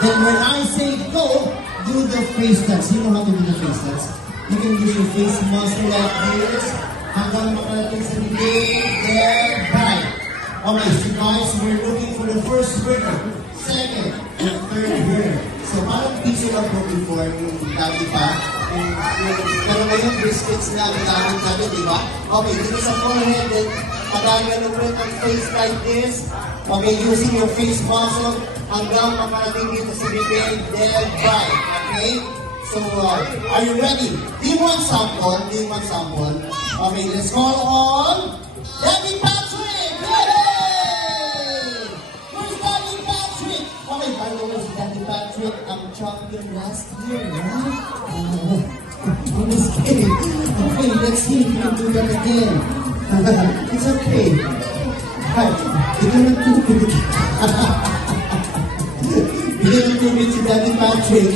Then when I say go, do the face dance. You know how to do the face dance? You can use your face muscle like this. Hanggang makarating sa bibig. Then, right. Okay, so guys, we're looking for the first winner, second, and third winner. So parang picture lang po before yung dati pa. Pero ngayon, briskets na ginamit natin, di ba? Okay, dito sa forehead, then pagagan ulit ang face like this. Okay, using your face muscle hanggang makarating dito sa bibig. Then, right. Okay? So, are you ready? Do you want sample? Do you want sample? Okay, let's call on Daddy Patrick! Yay! Where's Daddy Patrick? Okay, by the way, si Daddy Patrick ang champion last year, right? I'm just kidding. Okay, let's see if we can do that again. It's okay. Right, bigyan ng tubig. Bigyan ng tubig si Daddy Patrick.